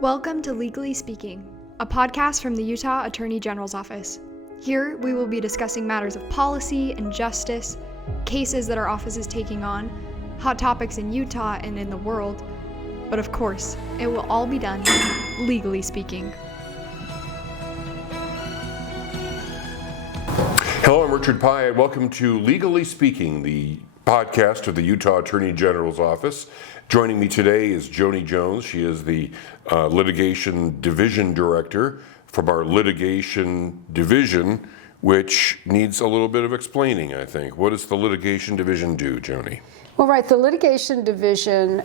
Welcome to Legally Speaking, a podcast from the Utah Attorney General's Office. Here, we will be discussing matters of policy and justice, cases that our office is taking on, hot topics in Utah and in the world, but of course, it will all be done legally speaking. Hello, I'm Richard Pye, and welcome to Legally Speaking, the podcast of the Utah Attorney General's Office. Joining me today is Joni Jones. She is the Litigation Division Director from our Litigation Division, which needs a little bit of explaining, I think. What does the Litigation Division do, Joni? Well, right, the Litigation Division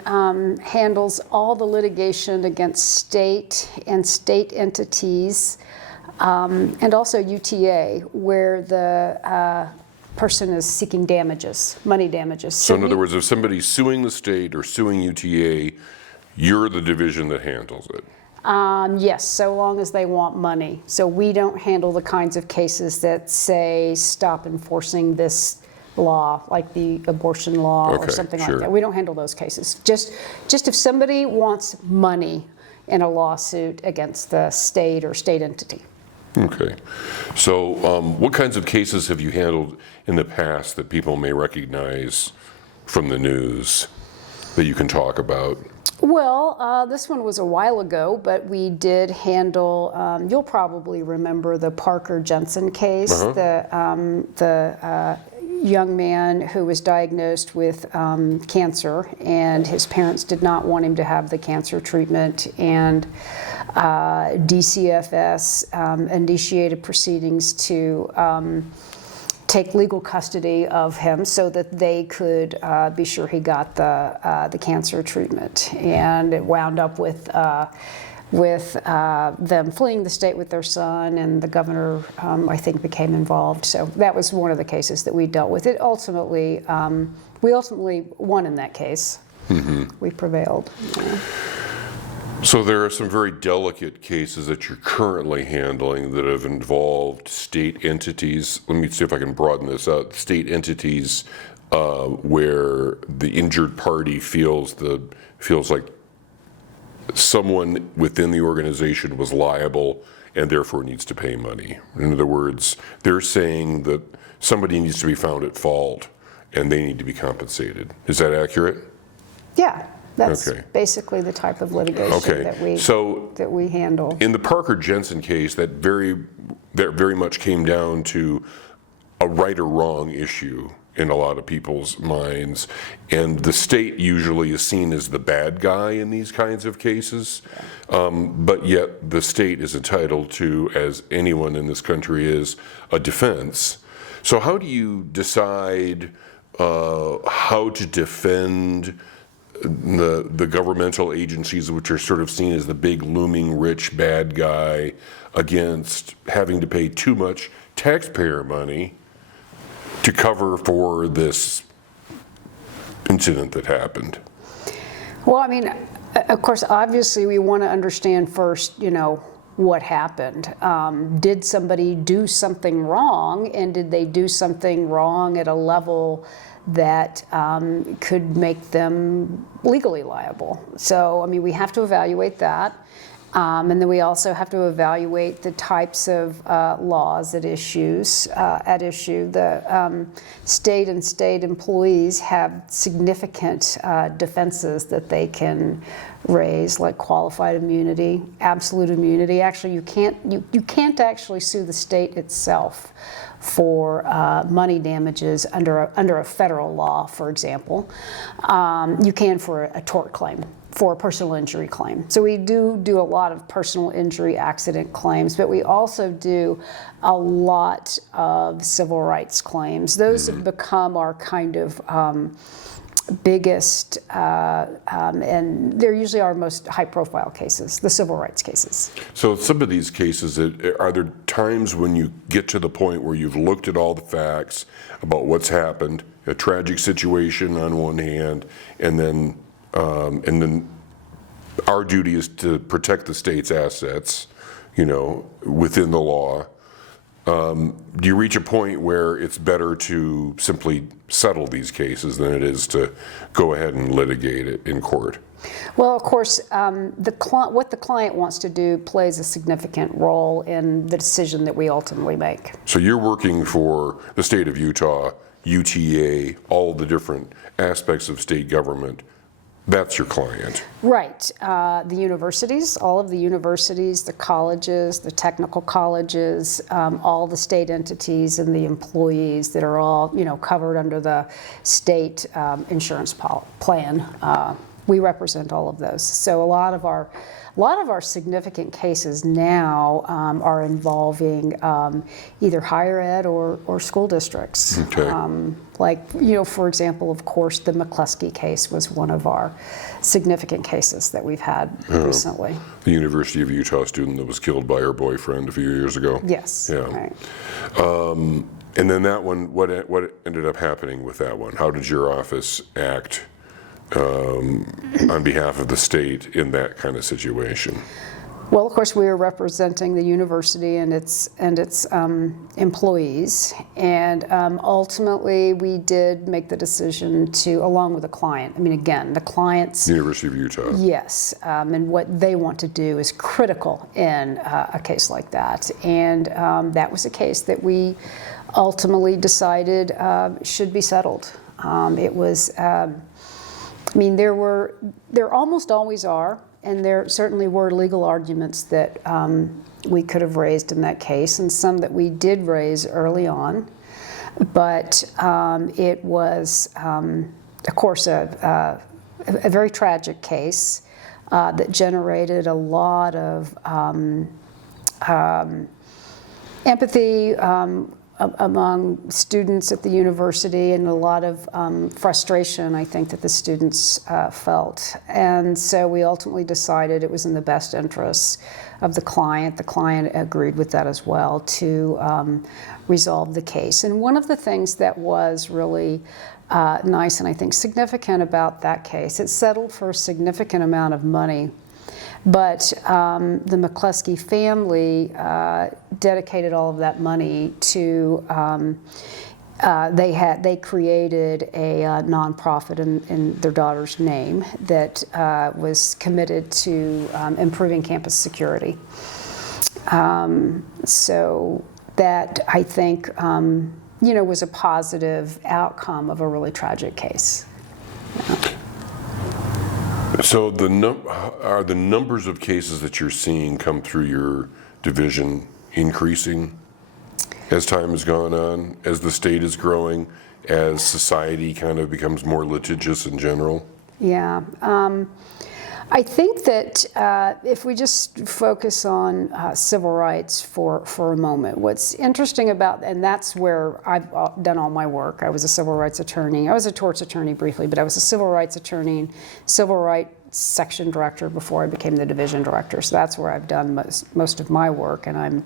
handles all the litigation against state and state entities, and also UTA, where the person is seeking damages, money damages. So in other words, if somebody's suing the state or suing UTA, you're the division that handles it? Yes, so long as they want money. So we don't handle the kinds of cases that say stop enforcing this law, like the abortion law or something like that. We don't handle those cases. Just if somebody wants money in a lawsuit against the state or state entity. Okay. So what kinds of cases have you handled in the past that people may recognize from the news that you can talk about? Well, this one was a while ago, but we did handle, you'll probably remember the Parker Jensen case, the young man who was diagnosed with cancer, and his parents did not want him to have the cancer treatment, and DCFS initiated proceedings to take legal custody of him so that they could be sure he got the cancer treatment. And it wound up with them fleeing the state with their son, and the governor, I think, became involved. So that was one of the cases that we dealt with. We ultimately won in that case. Mm-hmm. We prevailed. Yeah. So there are some very delicate cases that you're currently handling that have involved state entities. Let me see if I can broaden this out. State entities where the injured party feels like someone within the organization was liable and therefore needs to pay money. In other words, they're saying that somebody needs to be found at fault and they need to be compensated. Is that accurate? Yeah. That's basically the type of litigation that we handle. In the Parker Jensen case, that very much came down to a right or wrong issue in a lot of people's minds, and the state usually is seen as the bad guy in these kinds of cases, but yet the state is entitled to, as anyone in this country is, a defense. So how do you decide how to defend the governmental agencies, which are sort of seen as the big looming rich bad guy, against having to pay too much taxpayer money to cover for this incident that happened? Well, I mean, of course, obviously we want to understand first, what happened. Did somebody do something wrong, and did they do something wrong at a level that could make them legally liable? So, I mean, we have to evaluate that. And then we also have to evaluate the types of laws at issue. The state and state employees have significant defenses that they can raise, like qualified immunity, absolute immunity. Actually, you can't actually sue the state itself for money damages under a federal law, for example. You can for a tort claim, for a personal injury claim. So we do a lot of personal injury accident claims, but we also do a lot of civil rights claims. Those have become our kind of biggest, and they're usually our most high-profile cases, the civil rights cases. So some of these cases, are there times when you get to the point where you've looked at all the facts about what's happened, a tragic situation on one hand, and then our duty is to protect the state's assets, within the law, Do you reach a point where it's better to simply settle these cases than it is to go ahead and litigate it in court? Well, of course, what the client wants to do plays a significant role in the decision that we ultimately make. So you're working for the state of Utah, UTA, all the different aspects of state government. That's your client. Right. The universities, all of the universities, the colleges, the technical colleges, all the state entities and the employees that are all, covered under the state insurance plan. We represent all of those. So a lot of our significant cases now are involving either higher ed or school districts. Okay. For example, of course, the McCluskey case was one of our significant cases that we've had recently. The University of Utah student that was killed by her boyfriend a few years ago. Yes. Yeah. Right. And then that one, what ended up happening with that one? How did your office act on behalf of the state in that kind of situation? Well, of course, we are representing the university and its employees, and ultimately we did make the decision to, along with the client. I mean, again, the client's University of Utah. Yes, and what they want to do is critical in a case like that, and that was a case that we ultimately decided should be settled. It was. There almost always are, and there certainly were legal arguments that we could have raised in that case, and some that we did raise early on. But it was, of course, a very tragic case that generated a lot of empathy among students at the university, and a lot of frustration, I think, that the students felt. And so we ultimately decided it was in the best interests of the client. The client agreed with that as well, to resolve the case. And one of the things that was really nice and I think significant about that case, it settled for a significant amount of money. But the McCluskey family dedicated all of that money to, they created a nonprofit in their daughter's name that was committed to improving campus security. So that, I think, was a positive outcome of a really tragic case. Yeah. So are the numbers of cases that you're seeing come through your division increasing as time has gone on, as the state is growing, as society kind of becomes more litigious in general? Yeah. I think that if we just focus on civil rights for a moment, what's interesting about, and that's where I've done all my work. I was a civil rights attorney. I was a torts attorney briefly, but I was a civil rights attorney, civil rights section director before I became the division director. So that's where I've done most of my work, and I'm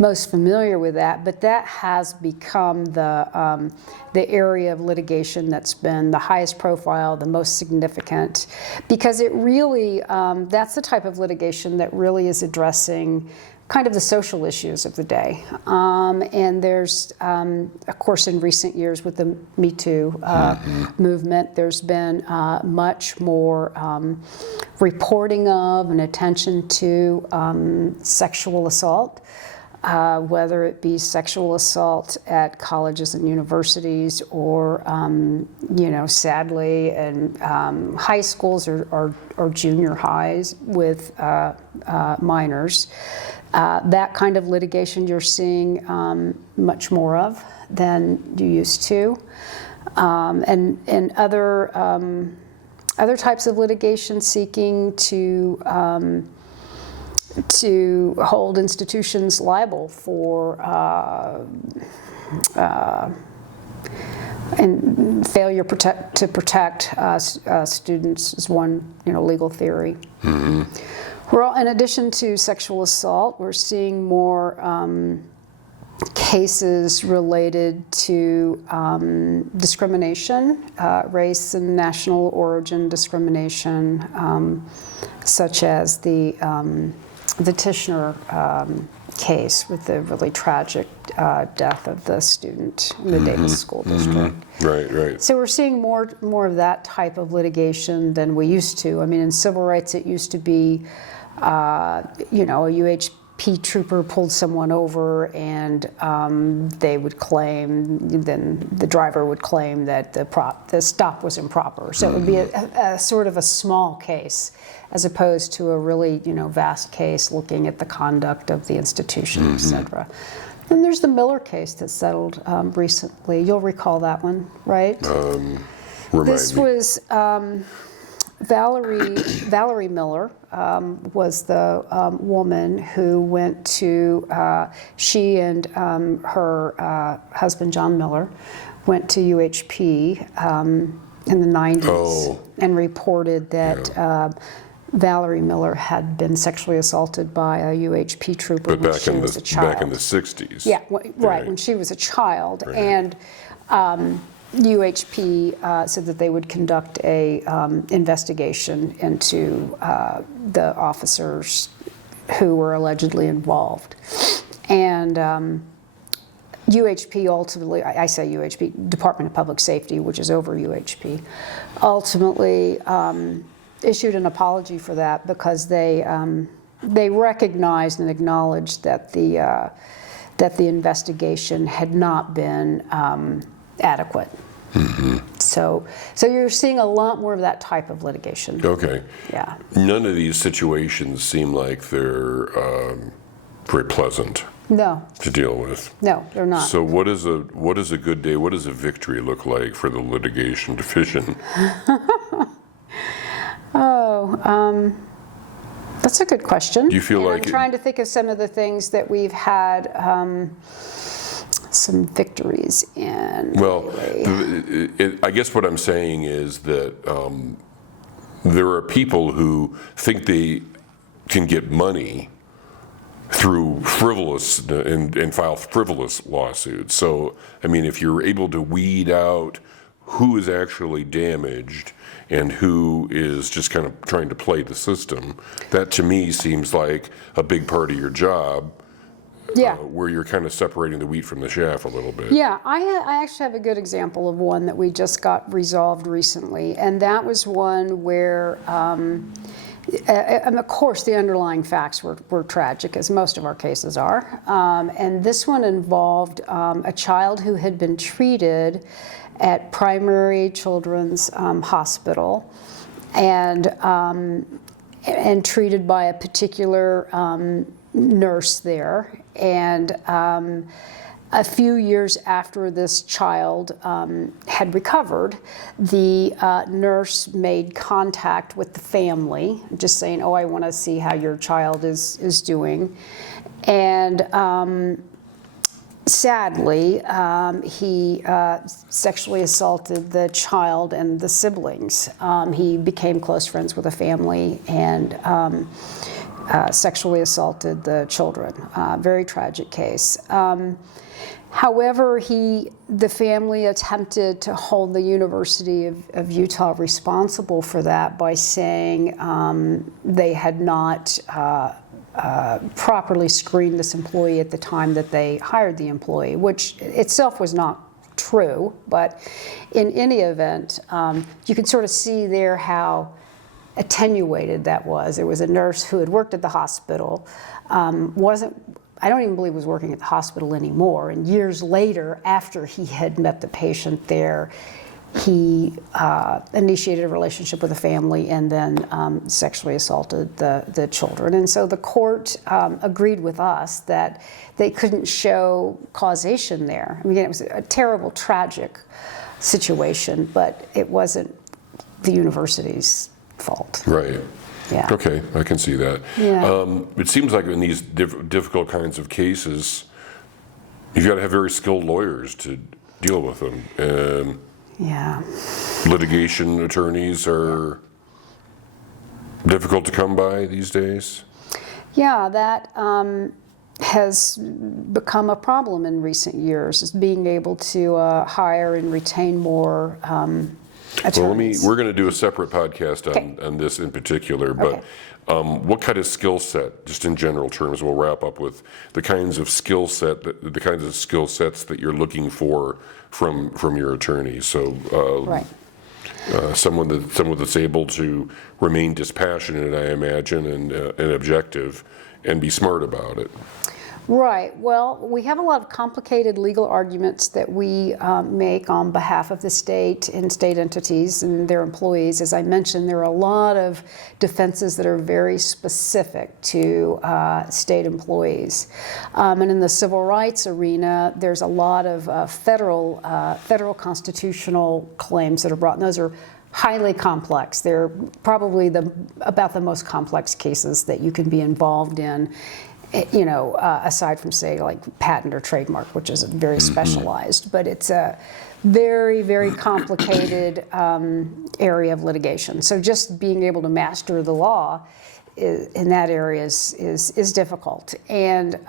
most familiar with that. But that has become the area of litigation that's been the highest profile, the most significant, because it really, that's the type of litigation that really is addressing kind of the social issues of the day. And there's, of course, in recent years with the Me Too movement, there's been much more reporting of and attention to sexual assault, whether it be sexual assault at colleges and universities or, sadly, in high schools or junior highs with minors. That kind of litigation you're seeing much more of than you used to. And other types of litigation seeking to hold institutions liable for and failure to protect students is one legal theory. Mm-hmm. In addition to sexual assault, we're seeing more cases related to discrimination, race and national origin discrimination, such as the Tishner case with the really tragic death of the student in the Davis School District. Right. So we're seeing more of that type of litigation than we used to. I mean, in civil rights, it used to be, a UHP trooper pulled someone over, and they would claim, then the driver would claim that the stop was improper. So it would be a sort of a small case, as opposed to a really, vast case looking at the conduct of the institution, et cetera. Then there's the Miller case that settled recently. You'll recall that one, right? This was Valerie Miller was the woman who went to, she and her husband, John Miller, went to UHP in the 90s and reported that Valerie Miller had been sexually assaulted by a UHP trooper when she was a child. Back in the 60s. Yeah, right, when she was a child. Right. And UHP said that they would conduct a investigation into the officers who were allegedly involved. And UHP ultimately, I say UHP, Department of Public Safety, which is over UHP, ultimately issued an apology for that, because they recognized and acknowledged that the investigation had not been adequate. So you're seeing a lot more of that type of litigation. Okay. Yeah. None of these situations seem like they're very pleasant No. to deal with. No, they're not. So what is a good day? What does a victory look like for the litigation division? That's a good question. Do you feel like I'm trying to think of some of the things that we've had some victories in. Well, I guess what I'm saying is that there are people who think they can get money through frivolous and file frivolous lawsuits. So, I mean, if you're able to weed out who is actually damaged and who is just kind of trying to play the system, that to me seems like a big part of your job. Yeah. Where you're kind of separating the wheat from the chaff a little bit. Yeah, I actually have a good example of one that we just got resolved recently, and that was one where, and of course the underlying facts were tragic, as most of our cases are, and this one involved a child who had been treated at Primary Children's Hospital, and treated by a particular nurse there. And a few years after this child had recovered, the nurse made contact with the family, just saying, "Oh, I want to see how your child is doing." And sadly, he sexually assaulted the child and the siblings. He became close friends with the family and sexually assaulted the children. Very tragic case. However, the family attempted to hold the University of Utah responsible for that by saying they had not properly screened this employee at the time that they hired the employee, which itself was not true. But in any event, you can sort of see there how attenuated that was. There was a nurse who had worked at the hospital, I don't even believe was working at the hospital anymore, and years later, after he had met the patient there, he initiated a relationship with the family and then sexually assaulted the children. And so the court agreed with us that they couldn't show causation there. I mean, it was a terrible, tragic situation, but it wasn't the university's fault. Right. Yeah. Okay, I can see that. Yeah. It seems like in these difficult kinds of cases, you've got to have very skilled lawyers to deal with them. Yeah. Litigation attorneys are difficult to come by these days. Yeah, that has become a problem in recent years, is being able to hire and retain more attorneys. We're going to do a separate podcast Okay. on this in particular, but what kind of skill set, just in general terms, we'll wrap up with the kinds of skill sets that you're looking for from your attorney. So, Right. someone that's able to remain dispassionate, I imagine, and objective, and be smart about it. Right. Well, we have a lot of complicated legal arguments that we make on behalf of the state and state entities and their employees. As I mentioned, there are a lot of defenses that are very specific to state employees. And in the civil rights arena, there's a lot of federal constitutional claims that are brought, and those are highly complex. They're probably about the most complex cases that you can be involved in. You know, aside from, say, like patent or trademark, which is very specialized, but it's a very, very complicated area of litigation. So just being able to master the law in that area is difficult. And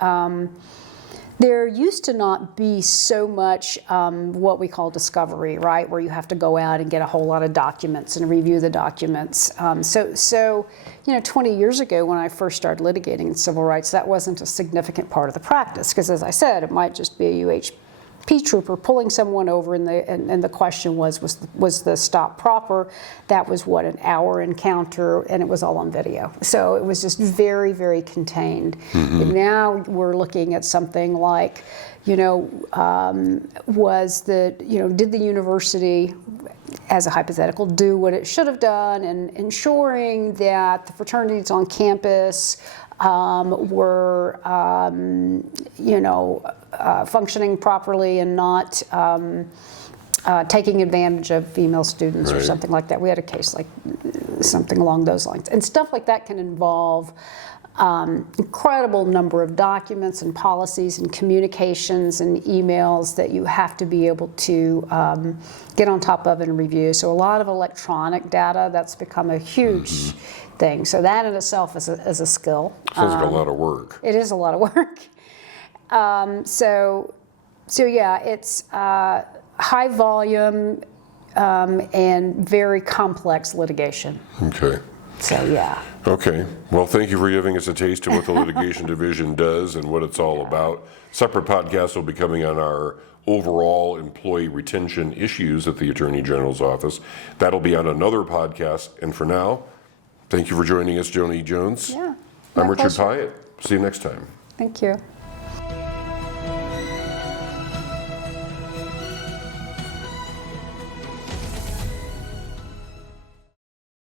there used to not be so much what we call discovery, right, where you have to go out and get a whole lot of documents and review the documents. So, you know, 20 years ago when I first started litigating in civil rights, that wasn't a significant part of the practice, because as I said, it might just be a UHP trooper pulling someone over, and the question was the stop proper? That was what, an hour encounter, and it was all on video. So it was just very, very contained. And now we're looking at something like, you know, did the university, as a hypothetical, do what it should have done in ensuring that the fraternities on campus were, functioning properly and not taking advantage of female students or something like that. We had a case like something along those lines. And stuff like that can involve incredible number of documents and policies and communications and emails that you have to be able to get on top of and review. So a lot of electronic data, that's become a huge thing. So that in itself is a skill. Sounds like a lot of work. It is a lot of work. So yeah, it's high volume and very complex litigation. Okay. So yeah. Okay. Well, thank you for giving us a taste of what the litigation division does and what it's all about. Separate podcasts will be coming on our overall employee retention issues at the Attorney General's office. That'll be on another podcast. And for now, thank you for joining us, Joni Jones. Yeah. I'm My Richard pleasure. Pyatt. See you next time. Thank you.